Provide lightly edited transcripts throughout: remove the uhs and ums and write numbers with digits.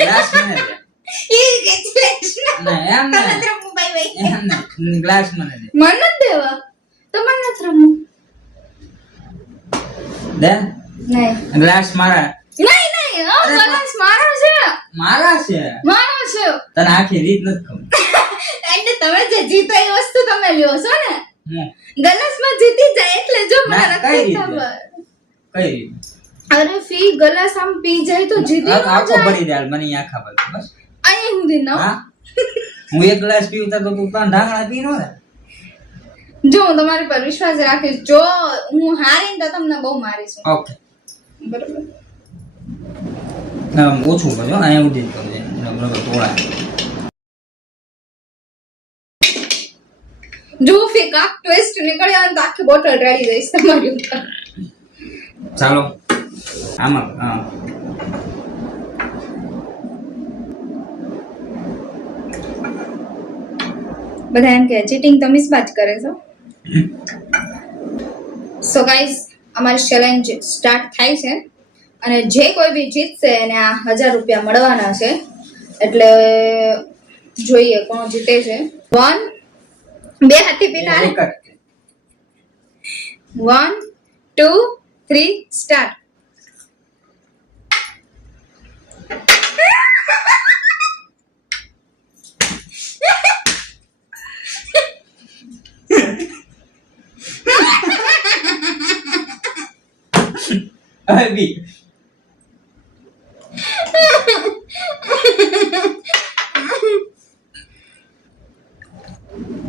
Glass મને દે. ઈ કે glass ના એમ તને ના તો મોબાઈલ વઈ એમ ના ગ્લાસ મને દે. મન જ દેવા તો મન નથી રમવું દે નહીં ગ્લાસ મારા નહીં નહીં ગ્લાસ મારો છે મારા છે. તને આખી રીત નથી ખબર. એટલે તમે જે જીતો એ વસ્તુ તમે લ્યો છો ને હું ગ્લાસમાં જીતી જાય એટલે જો મને ના, કઈ નથી રીતે? ખબર કઈ રીત? અરે ફી ગ્લાસ આમ પી જાય તો જીતી ન આખો જાય ભરી દે હાલ, મને ઈ આખા ભરી દે, બસ. અહીં સુધી ન હા હું એક ગ્લાસ પીવું તો તું ત્રણ ઢાંકણા પી નો ને. જો હું તમારી પર વિશ્વાસ રાખીશ જો હું હારીને તો તમને બહુ મારીશ ઓકે બરોબર ઓછું કરજો અહીંયા ઉડી કરજો બરાબર તોડા. જો ફી કાક ટ્વિસ્ટ નીકળ્યા તો આખી બોટલ રેડી દઈશ તમારી ઉપર ચાલો આમાં બધા એમ કે ચીટિંગ તો મિસબાજ કરે છે સો ગાઈઝ અમારી ચેલેન્જ સ્ટાર્ટ થાય છે અને જે કોઈ બી જીતશે એને આ 1000 રૂપિયા મળવાના છે એટલે જોઈએ કોણ જીતે છે 1 બે હાથી પીના એક જ. 1 2 3 સ્ટાર્ટ હવે બી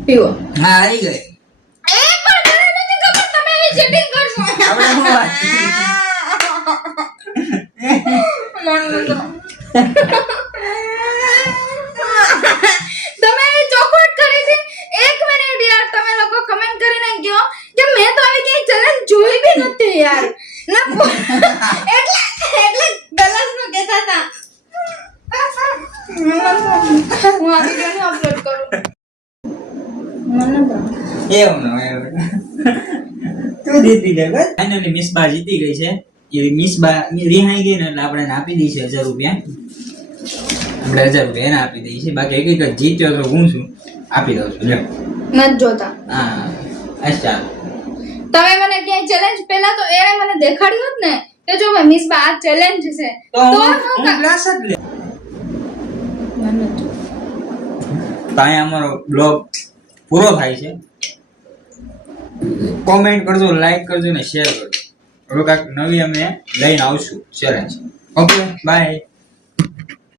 પીવો હા હારી ગઈ. એક પણ મને નથી ખબર તમે એવી ચીટિંગ કરશો આપણે શું વાત? તમે ચોખવટ કરી છે 1 મિનિટ યાર તમે લોકો કમેન્ટ કરીને કહો કે મેં તો આવી કઈ ચેલેન્જ જોઈ બી નથી યાર ના એટલે ગલાસમાં કહેતા હતા હું આ વિડિયોને અપલોડ કરું મને તો એવું ન હોય હવે. તું જીતી ગઈ બસ. ફાઇનલી મિસબા જીતી ગઈ છે. એ મિસબા રિહાઈ ગઈ ને એટલે આપણે એને આપી દઈ છે 1000 રૂપિયા. આપણે 1000 રૂપિયા એને આપી દઈ છે. બાકી એક એક જીત્યો તો હું છું આપી દઉં છું. લ્યો નથી જોતા હા અચ્છા તમે મને ક્યાંય ચેલેન્જ પહેલા તો એણે મને દેખાડ્યું જ ને કે જો ભાઈ મિસબા આ ચેલેન્જ છે તો હું ગ્લાસ જ લે. તો અહીંયા અમારો બ્લોગ પૂરો થાય છે. કોમેન્ટ કરજો, લાઈક કરજો ને શેર કરજો. હવે કાંઈક નવી અમે લઈને આવશું ચેલેન્જ. Okay bye.